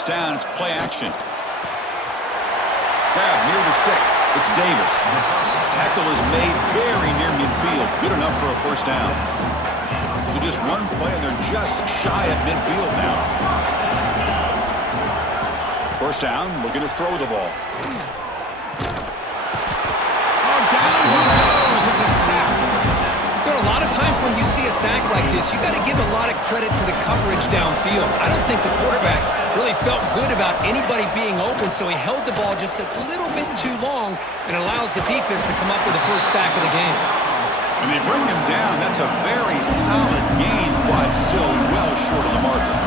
first down. It's play action. Grab near the sticks. It's Davis. Tackle is made very near midfield. Good enough for a first down. So just one play, and they're just shy of midfield now. First down, looking to throw the ball. Oh, down he goes. It's a sack. There are a lot of times when you see a sack like this, you got to give a lot of credit to the coverage downfield. I don't think the quarterback really felt good about anybody being open, so he held the ball just a little bit too long and allows the defense to come up with the first sack of the game. When they bring him down, that's a very solid gain, but still well short of the marker.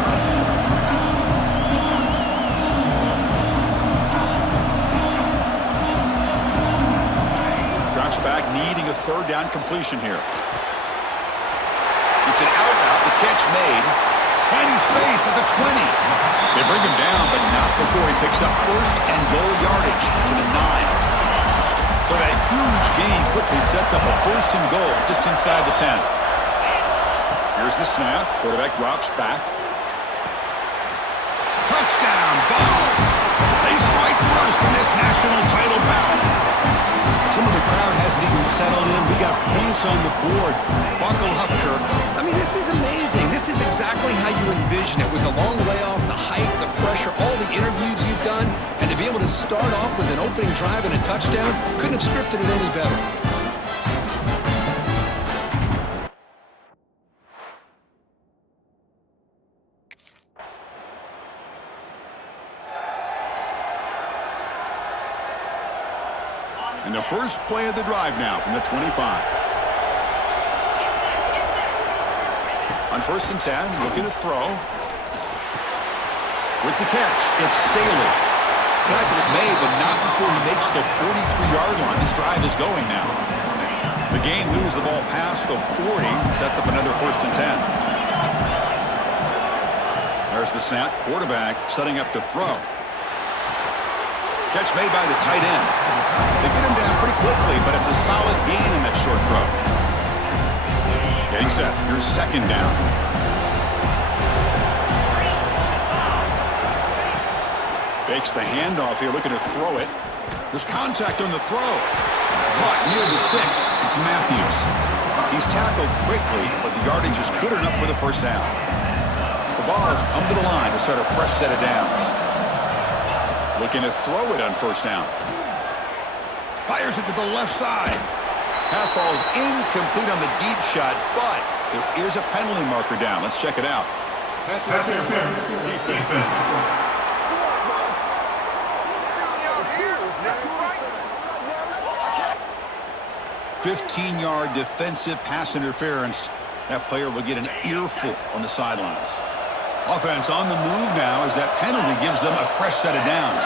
Drops back, needing a third down completion here. It's an out-out, the catch made. Finding space at the 20. They bring him down, but not before he picks up first and goal yardage to the 9. So that huge gain quickly sets up a first and goal just inside the 10. Here's the snap. Quarterback drops back. Touchdown, Vols! They strike first in this national title bout. Some of the crowd hasn't even settled in. We got points on the board. Buckle up, Kirk. I mean, this is amazing. This is exactly how you envision it, with the long layoff, the hype, the pressure, all the interviews you've done, and to be able to start off with an opening drive and a touchdown, couldn't have scripted it any better. And the first play of the drive now from the 25. On 1st and 10, looking to throw. With the catch, it's Staley. Tackle is made, but not before he makes the 43-yard line. This drive is going now. The game moves the ball past the 40, sets up another 1st and 10. There's the snap. Quarterback setting up to throw. Catch made by the tight end. They get him down pretty quickly, but it's a solid gain in that short throw. Getting set. Here's second down. Fakes the handoff here, looking to throw it. There's contact on the throw. Caught near the sticks. It's Matthews. He's tackled quickly, but the yardage is good enough for the first down. The Vols come to the line to start a fresh set of downs. Looking to throw it on first down. Fires it to the left side. Pass falls incomplete on the deep shot, but there is a penalty marker down. Let's check it out. Pass interference. Defense. 15-yard defensive pass interference. That player will get an earful on the sidelines. Offense on the move now as that penalty gives them a fresh set of downs.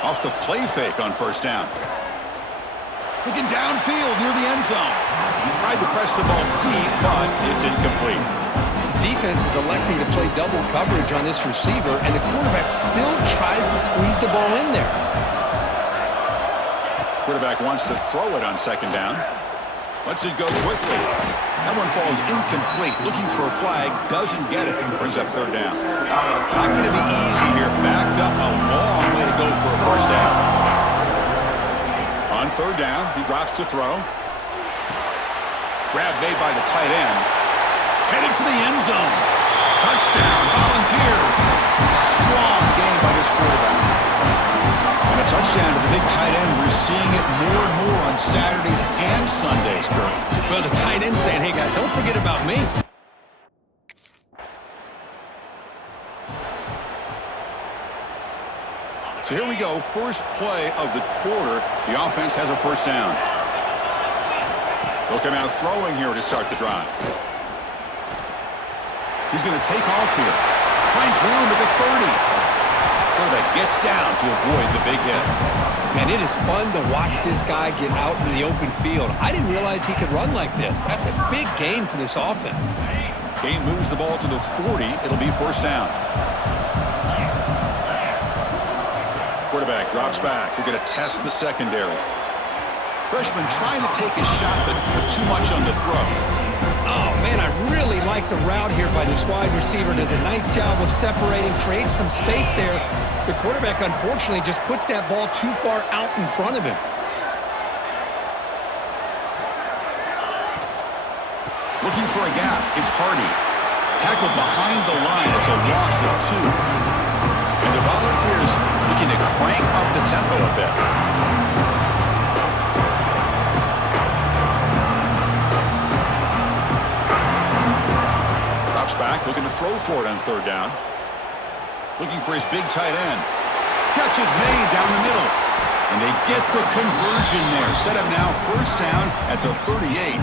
Off the play fake on first down. Looking downfield near the end zone. Tried to press the ball deep, but it's incomplete. The defense is electing to play double coverage on this receiver, and the quarterback still tries to squeeze the ball in there. Quarterback wants to throw it on second down. Lets it go quickly. That one falls incomplete. Looking for a flag. Doesn't get it. Brings up third down. Not going to be easy here. Backed up a long way to go for a first down. On third down, he drops to throw. Grab made by the tight end. Headed for the end zone. Touchdown, Volunteers. Strong game by this quarterback. And a touchdown to the big tight end. We're seeing it more and more on Saturdays and Sundays, Kirk. Well, the tight end saying, hey, guys, don't forget about me. So here we go. First play of the quarter. The offense has a first down. They'll come out throwing here to start the drive. He's going to take off here. Finds room at the 30. Quarterback gets down to avoid the big hit. Man, it is fun to watch this guy get out into the open field. I didn't realize he could run like this. That's a big gain for this offense. Game moves the ball to the 40. It'll be first down. Quarterback drops back. We're going to test the secondary. Freshman trying to take a shot, but put too much on the throw. Oh, man, I really like the route here by this wide receiver. Does a nice job of separating, creates some space there. The quarterback, unfortunately, just puts that ball too far out in front of him. Looking for a gap. It's Hardy. Tackled behind the line. It's a loss of 2. And the Volunteers looking to crank up the tempo a bit. Drops back, looking to throw for it on 3rd down. Looking for his big tight end. Catch is made down the middle. And they get the conversion there. Set up now 1st down at the 38.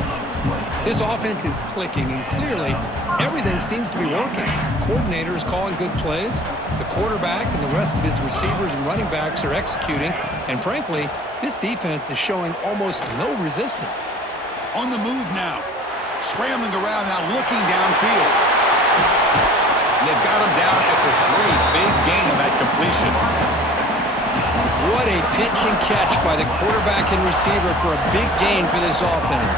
This offense is clicking, and clearly everything seems to be working. The coordinator is calling good plays. The quarterback and the rest of his receivers and running backs are executing. And frankly, this defense is showing almost no resistance. On the move now. Scrambling around now, looking downfield. And they've got him down at the 3. Big gain on that completion. What a pitch and catch by the quarterback and receiver for a big gain for this offense.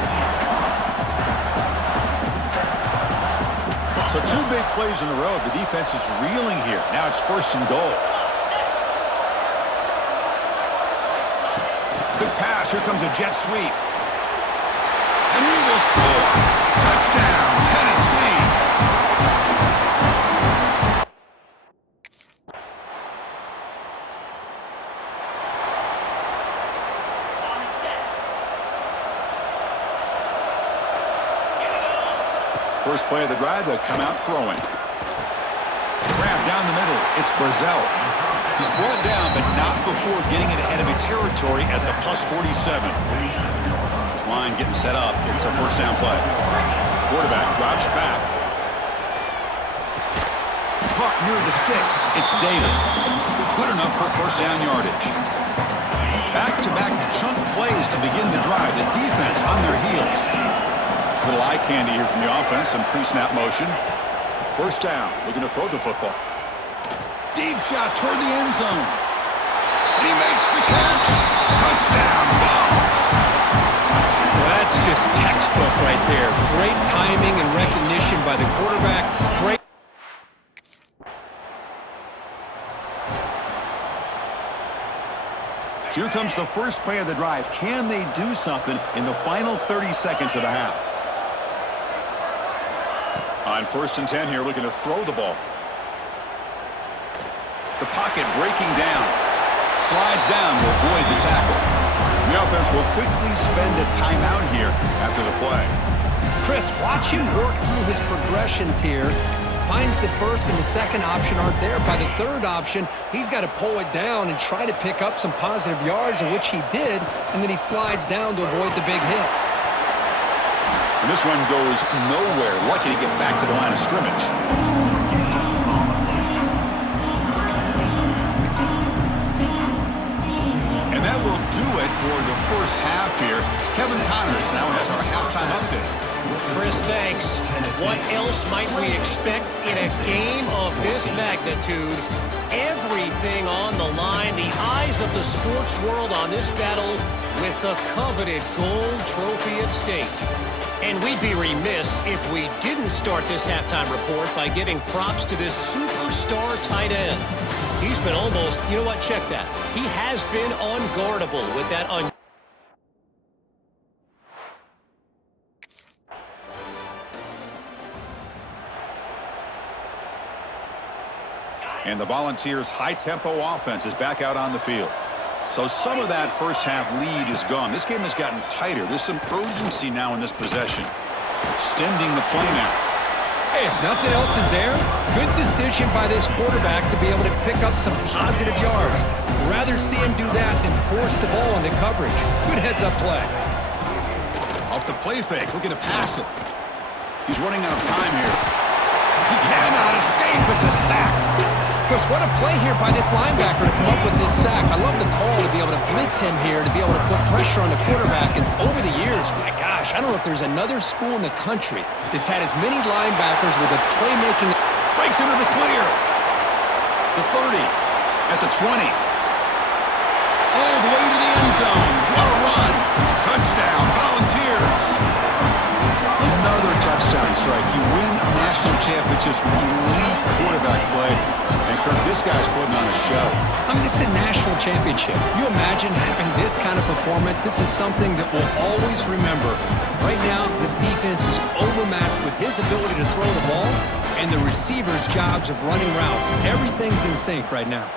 So 2 big plays in a row. The defense is reeling here. Now it's 1st and goal. Good pass. Here comes a jet sweep. And he will score. Touchdown, Tennessee. First play of the drive, they'll come out throwing. Grab down the middle. It's Brazzell. He's brought down, but not before getting into enemy territory at the +47. This line getting set up. It's a 1st down play. Quarterback drops back. Caught near the sticks. It's Davis. Good enough for 1st down yardage. Back-to-back chunk plays to begin the drive. The defense on their heels. Little eye candy here from the offense. Some pre-snap motion. 1st down. Looking to throw the football. Deep shot toward the end zone. And he makes the catch. Touchdown, Vols. That's just textbook right there. Great timing and recognition by the quarterback. Great. Here comes the first play of the drive. Can they do something in the final 30 seconds of the half? On 1st and 10 here, looking to throw the ball. The pocket breaking down. Slides down to avoid the tackle. The offense will quickly spend a timeout here after the play. Chris, watch him work through his progressions here. Finds the 1st and the 2nd option aren't there. By the 3rd option, he's got to pull it down and try to pick up some positive yards, of which he did, and then he slides down to avoid the big hit. And this one goes nowhere. Lucky to get back to the line of scrimmage. And that will do it for the 1st half here. Kevin Connors now has our halftime update. Chris, thanks. What else might we expect in a game of this magnitude? Everything on the line, the eyes of the sports world on this battle with the coveted gold trophy at stake. And we'd be remiss if we didn't start this halftime report by giving props to this superstar tight end. He's been almost, you know what, check that. He has been unguardable with that And the Volunteers' high-tempo offense is back out on the field. So some of that 1st half lead is gone. This game has gotten tighter. There's some urgency now in this possession. Extending the play now. Hey, if nothing else is there, good decision by this quarterback to be able to pick up some positive yards. Rather see him do that than force the ball into coverage. Good heads-up play. Off the play fake, looking to pass it. He's running out of time here. He cannot escape. It's a sack. Chris, what a play here by this linebacker to come up with this sack. I love the call to be able to blitz him here, to be able to put pressure on the quarterback. And over the years, my gosh, I don't know if there's another school in the country that's had as many linebackers with a playmaking. Breaks into the clear. The 30, at the 20. All the way to the end zone. What a run. Touchdown, Volunteers. Another national championships with elite quarterback play. And, Kirk, this guy's putting on a show. I mean, this is a national championship. You imagine having this kind of performance? This is something that we'll always remember. Right now, this defense is overmatched with his ability to throw the ball and the receivers' jobs of running routes. Everything's in sync right now.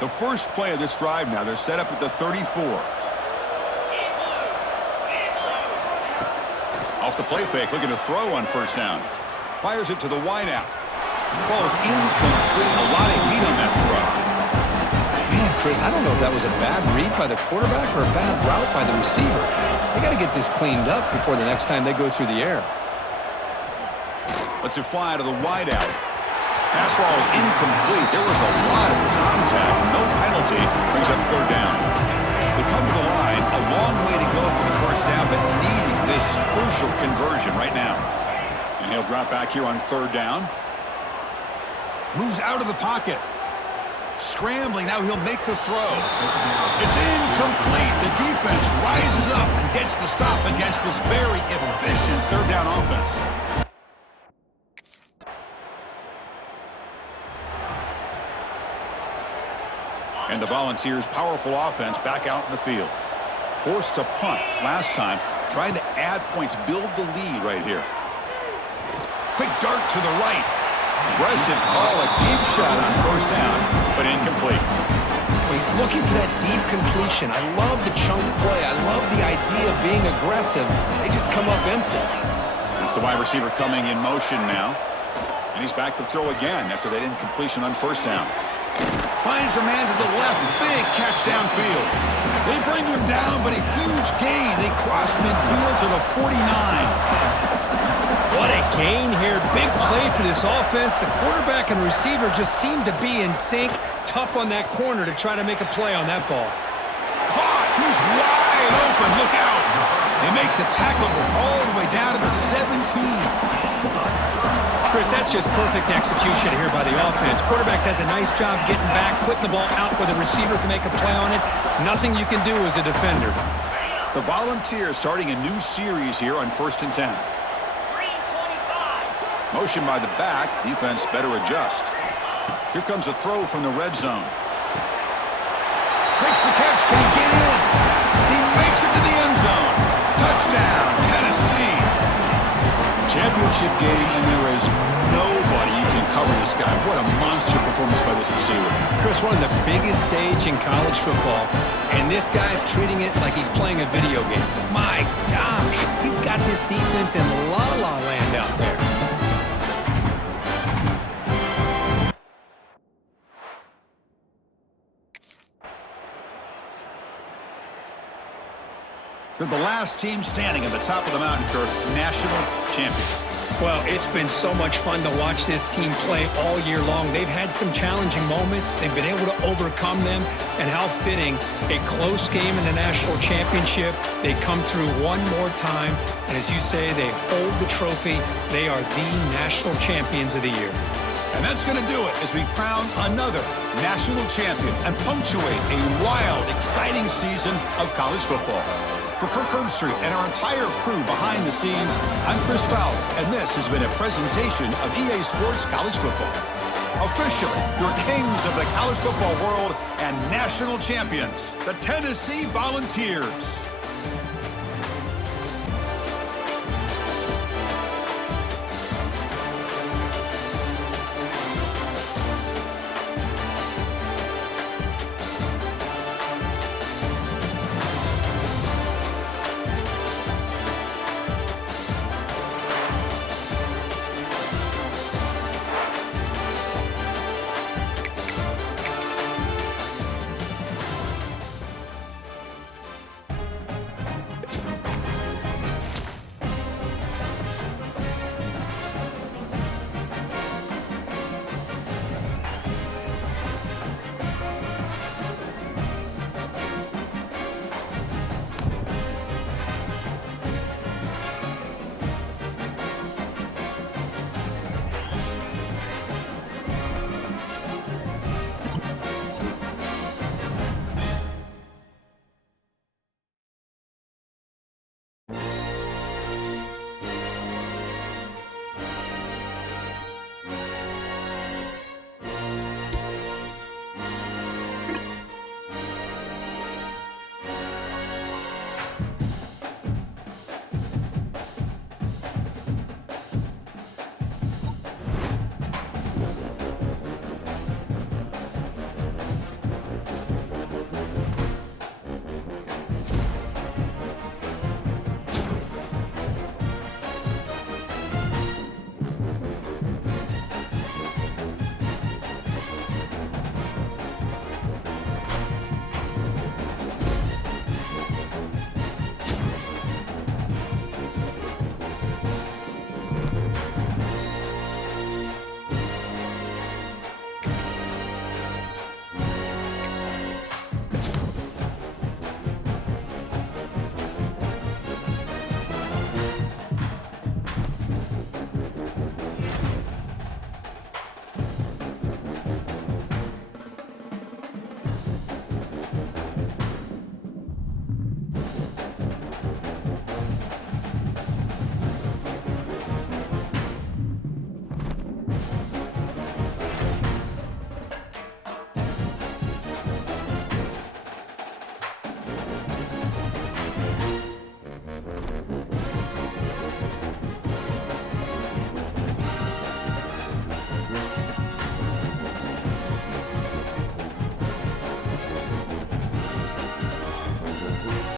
The first play of this drive now, they're set up at the 34. Off the play fake, looking to throw on first down. Fires it to the wideout. Ball is incomplete. A lot of heat on that throw. Man, Chris, I don't know if that was a bad read by the quarterback or a bad route by the receiver. They got to get this cleaned up before the next time they go through the air. Lets it fly to the wideout. Pass ball is incomplete. There was a lot of contact. No penalty. Brings up third down. They come to the line. A long way to go for the first down, but needing this crucial conversion right now. And he'll drop back here on third down. Moves out of the pocket. Scrambling. Now he'll make the throw. It's incomplete. The defense rises up and gets the stop against this very efficient third down offense. And the Volunteers' powerful offense back out in the field. Forced to punt last time, trying to add points, build the lead right here. Quick dart to the right. Aggressive call, a deep shot on first down, but incomplete. He's looking for that deep completion. I love the chunk play. I love the idea of being aggressive. They just come up empty. It's the wide receiver coming in motion now. And he's back to throw again after that incompletion on first down. Finds a man to the left. Big catch downfield. They bring him down, but a huge gain. They cross midfield to the 49. What a gain here. Big play for this offense. The quarterback and receiver just seem to be in sync. Tough on that corner to try to make a play on that ball. Caught. He's wide open. Look out. They make the tackle all the way down to the 17. Chris, that's just perfect execution here by the offense. Quarterback does a nice job getting back, putting the ball out where the receiver can make a play on it. Nothing you can do as a defender. The Volunteers starting a new series here on 1st and 10. Motion by the back. Defense better adjust. Here comes a throw from the red zone. Makes the catch. Can he get in? He makes it to the end zone. Touchdown, Tennessee. Championship game, and there is nobody you can cover this guy. What a monster performance by this receiver. Chris, one of the biggest stage in college football, and this guy's treating it like he's playing a video game. My gosh, he's got this defense in la-la land out there. They're the last team standing at the top of the mountain, Kirk, national champions. Well, it's been so much fun to watch this team play all year long. They've had some challenging moments. They've been able to overcome them. And how fitting, a close game in the national championship. They come through one more time. And as you say, they hold the trophy. They are the national champions of the year. And that's going to do it as we crown another national champion and punctuate a wild, exciting season of college football. For Kirk Herbstreit and our entire crew behind the scenes, I'm Chris Fowler, and this has been a presentation of EA Sports College Football. Officially, your kings of the college football world and national champions, the Tennessee Volunteers.